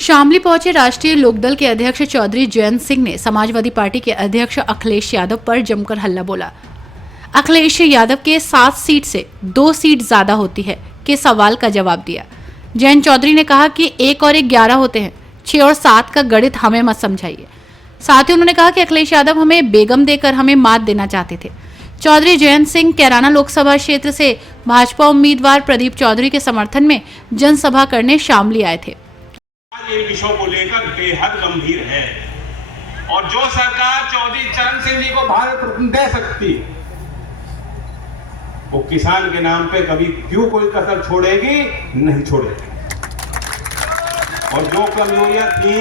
शामली पहुंचे राष्ट्रीय लोकदल के अध्यक्ष चौधरी जयंत सिंह ने समाजवादी पार्टी के अध्यक्ष अखिलेश यादव पर जमकर हल्ला बोला। अखिलेश यादव के 7 सीट से 2 सीट ज्यादा होती है के सवाल का जवाब दिया। जयंत चौधरी ने कहा कि 1 और 1 11 होते हैं, 6 और 7 का गणित हमें मत समझाइए। साथ ही उन्होंने कहा कि अखिलेश यादव हमें बेगम देकर हमें मात देना चाहते थे। चौधरी जयंत सिंह कैराना लोकसभा क्षेत्र से भाजपा उम्मीदवार प्रदीप चौधरी के समर्थन में जनसभा करने शामली आए थे। इन विषयों को लेकर बेहद गंभीर है और जो सरकार चौधरी चरण सिंह जी को भारत रत्न दे सकती वो किसान के नाम पे कभी क्यों कोई कसर छोड़ेगी? नहीं छोड़ेगी। और जो कमजोरियां थी,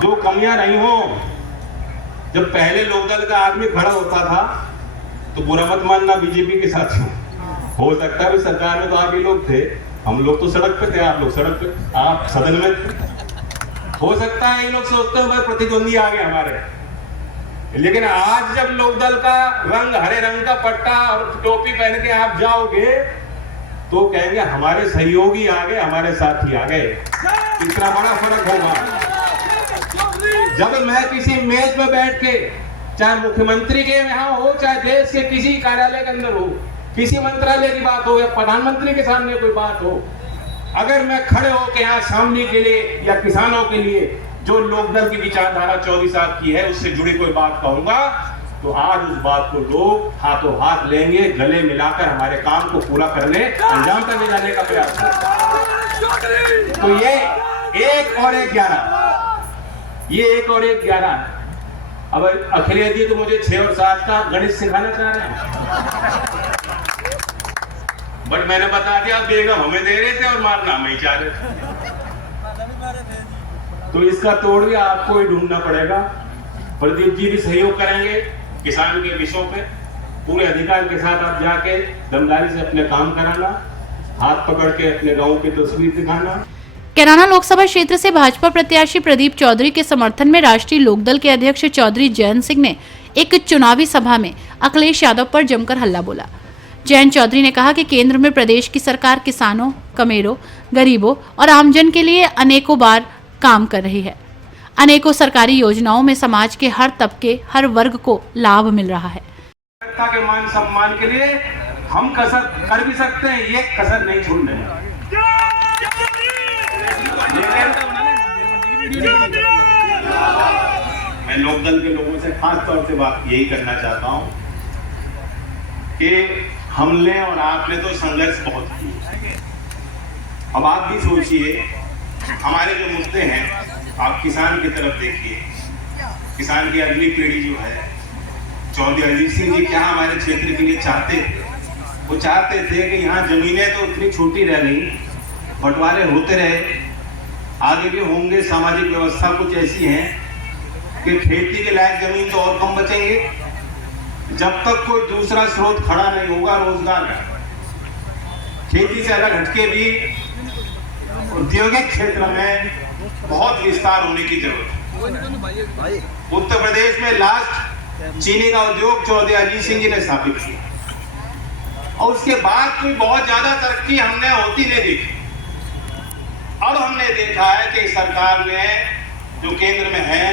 जो कमियां नहीं हो, जब पहले लोकदल का आदमी खड़ा होता था तो बुरा मत मानना बीजेपी के साथ हो सकता है। सरकार में तो आप ही लोग थे, हम लोग तो सड़क पे थे, आप लोग सड़क पे, आप सदन में थे। हो सकता है ये लोग सोचते हैं प्रतिद्वंदी आ गए हमारे, लेकिन आज जब लोकदल का रंग हरे रंग का पट्टा और टोपी पहन के आप जाओगे तो कहेंगे हमारे सहयोगी आ गए, हमारे साथी आ गए। इतना बड़ा फर्क होगा। जब मैं किसी मेज पे बैठ के, चाहे मुख्यमंत्री के यहाँ हो, चाहे देश के किसी कार्यालय के अंदर हो, किसी मंत्रालय की बात हो या प्रधानमंत्री के सामने कोई बात हो, अगर मैं खड़े होकर यहाँ शामली के लिए या किसानों के लिए जो लोकदल की विचारधारा 24 साल की है उससे जुड़ी कोई बात कहूंगा तो आज उस बात को लोग हाथों हाथ लेंगे, गले मिलाकर हमारे काम को पूरा करने, अंजाम तक ले जाने का प्रयास करेंगे। तो ये 1 और 1 11, ये 1 और 1 11। अब अखिलेश जी तो मुझे 6 और 7 का गणित सिखाना चाह रहे हैं, बट मैंने बता दिया बेगम हमें दे रहे थे और मारना हमें ही चाह रहे थे। तो इसका तोड़ भी आपको ही ढूंढना पड़ेगा। प्रदीप जी भी सहयोग करेंगे किसान के विषयों पे, पूरे अधिकार के साथ आप जाके दमदारी से अपने काम कराना, हाथ पकड़ के अपने गांव की तस्वीर दिखाना। कैराना लोकसभा क्षेत्र से भाजपा प्रत्याशी प्रदीप चौधरी के समर्थन में राष्ट्रीय लोकदल के अध्यक्ष चौधरी जयंत सिंह ने एक चुनावी सभा में अखिलेश यादव पर जमकर हल्ला बोला। जयंत चौधरी ने कहा कि केंद्र में प्रदेश की सरकार किसानों, कमेरों, गरीबों और आमजन के लिए अनेकों बार काम कर रही है। अनेकों सरकारी योजनाओं में समाज के हर तबके, हर वर्ग को लाभ मिल रहा है। जनता के मान सम्मान के लिए हम कसर कर भी सकते हैं, ये कसर नहीं छोड़ने में। मैं लोकदल के लोगों से खास तौर से बात यही करना चाहता हूं कि हमने और आपने तो संघर्ष बहुत किया। अब आप भी सोचिए, हमारे जो मुद्दे हैं, आप किसान की तरफ देखिए। किसान की अगली पीढ़ी जो है, चौधरी अजीत सिंह जी क्या हमारे क्षेत्र के लिए चाहते थे? वो चाहते थे कि यहाँ जमीनें तो उतनी छोटी रह गई, बंटवारे होते रहे, आगे भी होंगे। सामाजिक व्यवस्था कुछ ऐसी है कि खेती के लायक जमीन तो और कम बचेंगे जब तक कोई दूसरा स्रोत खड़ा नहीं होगा रोजगार का। खेती से अलग हटके भी औद्योगिक क्षेत्र में बहुत विस्तार होने की जरूरत है। उत्तर प्रदेश में लास्ट चीनी का उद्योग चौधरी अजीत सिंह जी ने स्थापित किया और उसके बाद कोई बहुत ज्यादा तरक्की हमने होती नहीं देखी। अब हमने देखा है कि सरकार ने जो केंद्र में है,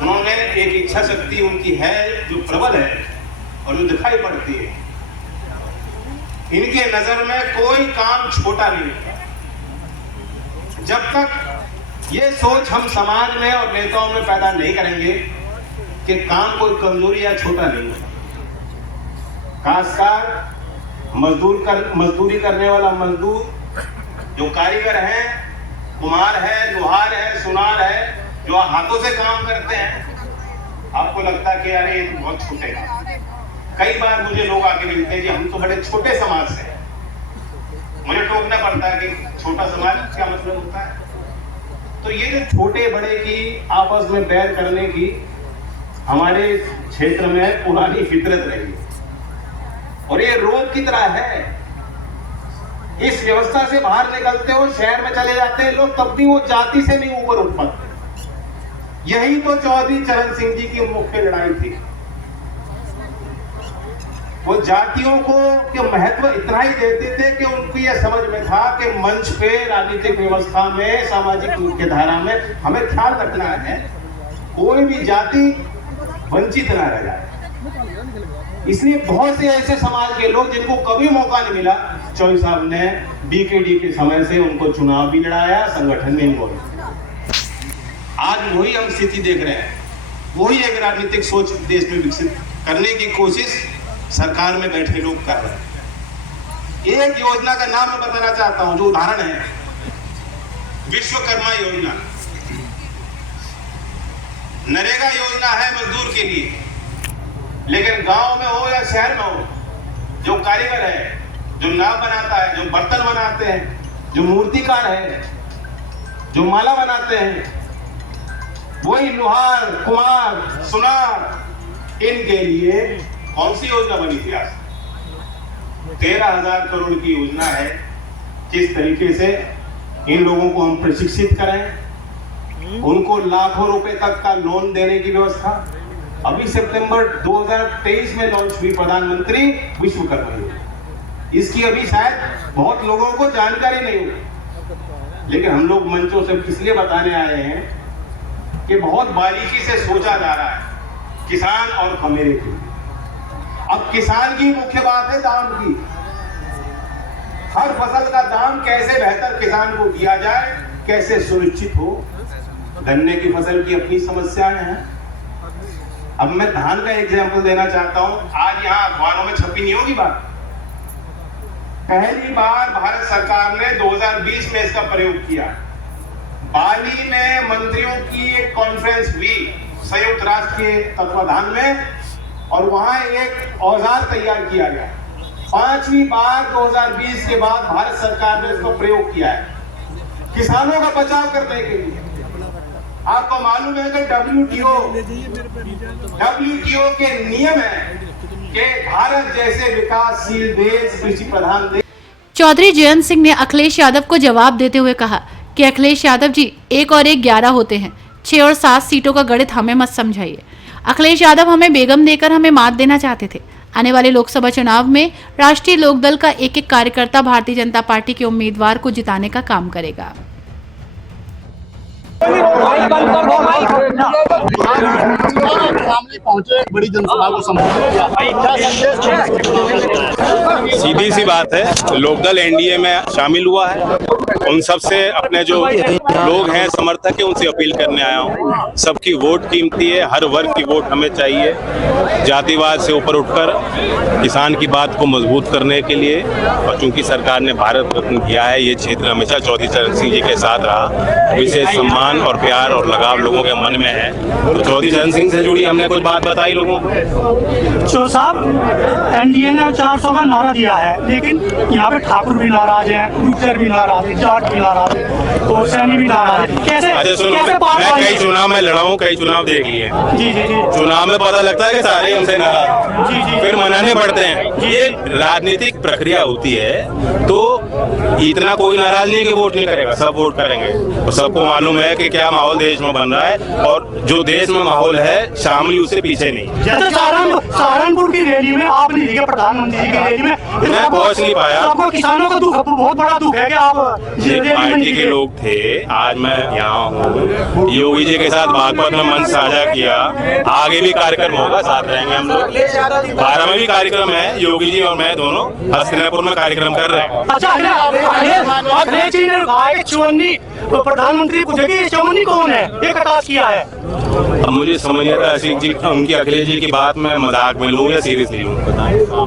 उन्होंने एक इच्छा शक्ति उनकी है जो प्रबल है और जो दिखाई पड़ती है। इनके नजर में कोई काम छोटा नहीं होता। जब तक ये सोच हम समाज में और नेताओं में पैदा नहीं करेंगे कि काम कोई कमजोरी या छोटा नहीं है। खासकर मजदूरी करने वाला मजदूर, जो कारीगर है, कुम्हार है, लोहार है, सुनार है, जो हाथों से काम करते हैं, आपको लगता है कि अरे ये तो बहुत छोटे हैं। कई बार मुझे लोग आके मिलते हैं कि हम तो बड़े छोटे समाज से हैं। मुझे टोकना पड़ता है कि छोटा समाज क्या मतलब होता है। तो ये जो छोटे बड़े की आपस में बैर करने की हमारे क्षेत्र में पुरानी फितरत रही और ये रोग की तरह है। इस व्यवस्था से बाहर निकलते हो, शहर में चले जाते हैं लोग, तब भी वो जाति से नहीं ऊपर उठ पाते। यही तो चौधरी चरण सिंह जी की मुख्य लड़ाई थी। वो जातियों को के महत्व इतना ही देते थे कि उनको यह समझ में था कि मंच पे राजनीतिक व्यवस्था में सामाजिक मुख्यधारा में हमें ख्याल रखना है कोई भी जाति वंचित ना रह जाए। इसलिए बहुत से ऐसे समाज के लोग जिनको कभी मौका नहीं मिला, चौधरी साहब ने बीकेडी के समय से उनको चुनाव भी लड़ाया, संगठन में इन्वॉल्व। आज वही हम स्थिति देख रहे हैं, वही एक राजनीतिक सोच देश में विकसित करने की कोशिश सरकार में बैठे लोग कर रहे हैं। एक योजना का नाम मैं बताना चाहता हूं, जो उदाहरण है विश्वकर्मा योजना। नरेगा योजना है मजदूर के लिए, लेकिन गांव में हो या शहर में हो, जो कारीगर है, जो नाव बनाता है, जो बर्तन बनाते हैं, जो मूर्तिकार है, जो माला बनाते हैं, वही लोहार, कुम्हार, सुनार, इनके लिए कौन सी योजना बनी थी? आज 13,000 करोड़ की योजना है। किस तरीके से इन लोगों को हम प्रशिक्षित करें, उनको लाखों रुपए तक का लोन देने की व्यवस्था। अभी सितंबर 2023 में लॉन्च हुई प्रधानमंत्री विश्वकर्मा योजना। इसकी अभी शायद बहुत लोगों को जानकारी नहीं हुई, लेकिन हम लोग मंचों से इसलिए बताने आए हैं कि बहुत बारीकी से सोचा जा रहा है किसान और खमेरे के लिए। अब किसान की मुख्य बात है दाम की। हर फसल का दाम कैसे बेहतर किसान को दिया जाए, कैसे सुनिश्चित हो। गन्ने की फसल की अपनी समस्याएं हैं। अब मैं धान का एग्जाम्पल देना चाहता हूं। आज यहाँ अखबारों में छपी नहीं होगी बात। पहली बार भारत सरकार ने 2020 में इसका प्रयोग किया। बाली में मंत्रियों की एक कॉन्फ्रेंस हुई संयुक्त राष्ट्र के तत्वाधान में, और वहां एक औजार तैयार किया गया। 5वीं बार 2020 के बाद भारत सरकार ने इसका प्रयोग किया है किसानों का बचाव करने के लिए। आपको मालूम है कि WTO के नियम है कि भारत जैसे विकासशील देश, कृषि प्रधान देश। चौधरी जयंत सिंह ने अखिलेश यादव को जवाब देते हुए कहा कि अखिलेश यादव जी 1 और 1 11 होते हैं, 6 और 7 सीटों का गणित हमें मत समझाइए। अखिलेश यादव हमें बेगम देकर हमें मात देना चाहते थे। आने वाले लोकसभा चुनाव में राष्ट्रीय लोकदल का एक-एक कार्यकर्ता भारतीय जनता पार्टी के उम्मीदवार को जिताने का काम करेगा। पहुंचे, बड़ी जनसभा को संबोधित किया। सीधी सी बात है, लोकदल एनडीए में शामिल हुआ है। उन सब से अपने जो लोग हैं, समर्थक है, उनसे अपील करने आया हूँ। सबकी वोट कीमती है, हर वर्ग की वोट हमें चाहिए। जातिवाद से ऊपर उठकर किसान की बात को मजबूत करने के लिए, और चूंकि सरकार ने भारत रत्न दिया है, ये क्षेत्र हमेशा चौधरी चरण सिंह जी के साथ रहा। विशेष सम्मान और प्यार और लगाव लोगों के मन में है। तो चौधरी चरण सिंह से जुड़ी हमने कुछ बात बताई लोगों को। चो साहब, एनडीए ने 400 का नारा दिया है, लेकिन यहाँ पे ठाकुर भी नाराज है, गुर्जर भी नाराज है, जाट भी नाराज है, तो सैनी भी नाराज है। कैसे मैं कई चुनाव में लड़ा हूँ, कई चुनाव देख लिए। जी जी जी। चुनाव में पता लगता है कि सारे हमसे नाराज, जी जी, फिर मनाने पड़ते हैं। ये राजनीतिक प्रक्रिया होती है, तो इतना कोई नाराज नहीं कि वोट नहीं करेगा, सब वोट करेंगे। और सबको मालूम है कि क्या माहौल देश में बन रहा है, और जो देश में माहौल है शामिल उससे पीछे नहीं। जैसे सहारनपुर की रैली में आप नहीं दिखे, प्रधानमंत्री की रैली में मैं पहुंच नहीं पाया। आपको किसानों का दुख, बहुत बड़ा दुख है कि आप पार्टी के लोग थे। आज मैं यहाँ हूँ, योगी जी के साथ बागपत में मंच साझा किया। आगे भी कार्यक्रम होगा, साथ रहेंगे हम लोग। 12 में भी कार्यक्रम है, योगी जी और मैं दोनों हस्तिनापुर में कार्यक्रम कर रहे हैं। अच्छा, अखिलेश जी ने कहा है चौवन्नी, तो प्रधानमंत्री पूछेगी चौवन्नी कौन है, ये कटास किया है। अब मुझे समझ नहीं आता जी उनकी अखिलेश जी की बात में मजाक में लूं या सीरियसली लूं।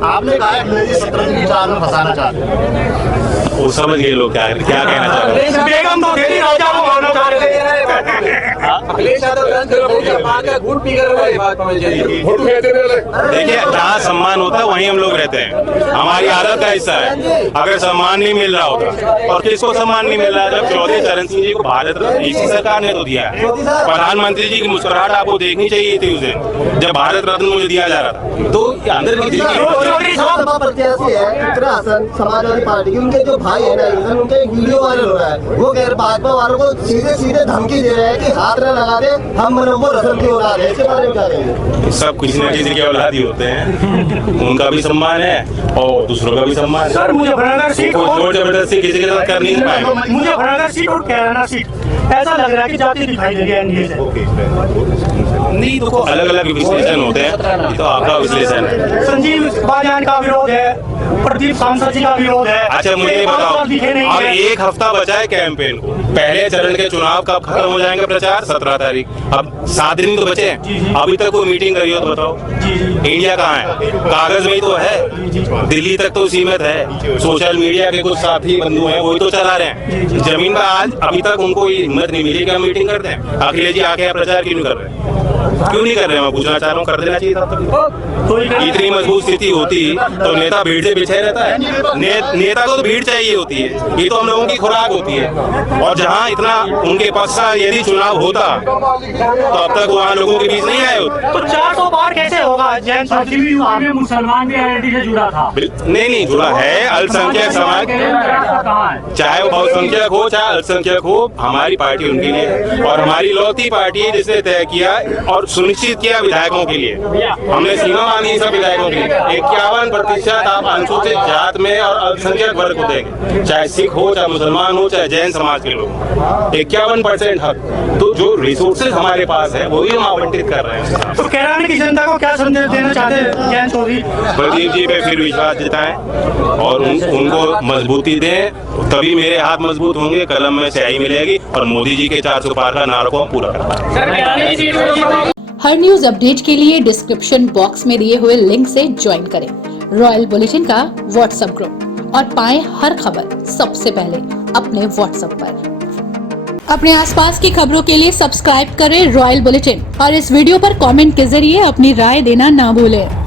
आपने कहा अखिलेश जी शतरंज की चाल में फंसाना चाहते हैं, वो समझ गए लोग क्या कहना चाह रहे हैं। बेगम तो डेली राजा को मारना चाह रहे थे। अखिलेश यादव गुट पी कर देखिए, जहाँ सम्मान होता है वहीं हम लोग रहते हैं। हमारी आदत का हिस्सा है। अगर सम्मान नहीं मिल रहा होता, और किसको सम्मान नहीं मिल रहा, जब चौधरी चरण सिंह जी को भारत रत्न इसी सरकार ने तो दिया है। प्रधानमंत्री जी की मुस्कुराहट आपको देखनी चाहिए थी उस दिन, जब भारत रत्न मुझे दिया जा रहा था। तो अंदर की सपा प्रत्याशी है उत्तराखंड समाजवादी पार्टी के, उनके जो भाई है ना, उनका एक वीडियो वायरल हो रहा है। वो कह रहे भाजपा वालों को सीधे सीधे धमकी दे रहे हैं कि हाथ न लगा दे, हम मनोबल रसन के औलाद है, इसके बारे में क्या कहेंगे? सब किसी न किसी के औलाद ही होते हैं, उनका भी सम्मान है और दूसरों का भी सम्मान है। सर मुजफ्फरनगर सीट कोई जोर जबरदस्ती किसी के साथ कर नहीं पाएंगे। मुजफ्फरनगर सीट और कैराना सीट ऐसा लग रहा है कि जाती दिखाई दे रही है एनडीए से। नहीं, तो अलग अलग विश्लेषण होते हैं, ये तो आपका विश्लेषण है। संजीव बालियान का विरोध है, प्रदीप सांसद जी का विरोध है। अच्छा मुझे ये बताओ, अब एक हफ्ता बचा है कैंपेन को, पहले चरण के चुनाव कब खत्म हो जाएंगे प्रचार? 17 तारीख। अब 7 दिन तो बचे हैं, अभी तक कोई मीटिंग करी हो तो बताओ। इंडिया कहाँ है? कागज में ही तो है, दिल्ली तक तो सीमित है। सोशल मीडिया के कुछ साथी बंधु हैं, वही तो चला रहे हैं। जमीन पर आज अभी तक उनको हिम्मत नहीं मिली कि हम मीटिंग कर दें। अखिलेश जी आके प्रचार क्यों नहीं कर रहे? क्यों नहीं कर रहे? मैं पूछना चाह रहा हूँ, कर देना चाहिए था। इतनी मजबूत स्थिति होती तो नेता भीड़ से पीछे रहता है। नेता को तो भीड़ चाहिए होती है, ये तो हम लोगों की खुराक होती है। और जहाँ इतना उनके पक्ष का यदि चुनाव होता तो अब तक वहाँ लोगों के बीच नहीं आए होते। तो 400 पार कैसे होगा? जैन भी वहाँ में मुसलमान भी आईडी से जुड़ा था। नहीं जुड़ा है। अल्पसंख्यक समाज, चाहे वो बहुसंख्यक हो चाहे अल्पसंख्यक हो, हमारी पार्टी उनके लिए, और हमारी लौती पार्टी है जिसने तय किया और सुनिश्चित किया विधायकों के लिए। हमने सीमा बांधी सब विधायकों के लिए। 51% आप अनुसूचित जात में और अल्पसंख्यक वर्ग को देंगे, चाहे सिख हो चाहे मुसलमान हो चाहे जैन समाज के लोग। 51% हक, तो जो रिसोर्सेज हमारे पास है वही हम आवंटित कर रहे हैं। तो कैराना की जनता को क्या संदेश देना चाहते हैं जैन चौधरी? प्रदीप जी पे फिर विश्वास जताएं और उनको मजबूती दें, तभी मेरे हाथ मजबूत होंगे, कलम में स्याही मिलेगी और मोदी जी के 400 पार का नारा को हम पूरा करना। हर न्यूज अपडेट के लिए डिस्क्रिप्शन बॉक्स में दिए हुए लिंक से ज्वाइन करें रॉयल बुलेटिन का व्हाट्सएप ग्रुप और पाएं हर खबर सबसे पहले अपने व्हाट्सएप पर। अपने आसपास की खबरों के लिए सब्सक्राइब करें रॉयल बुलेटिन और इस वीडियो पर कमेंट के जरिए अपनी राय देना ना भूलें।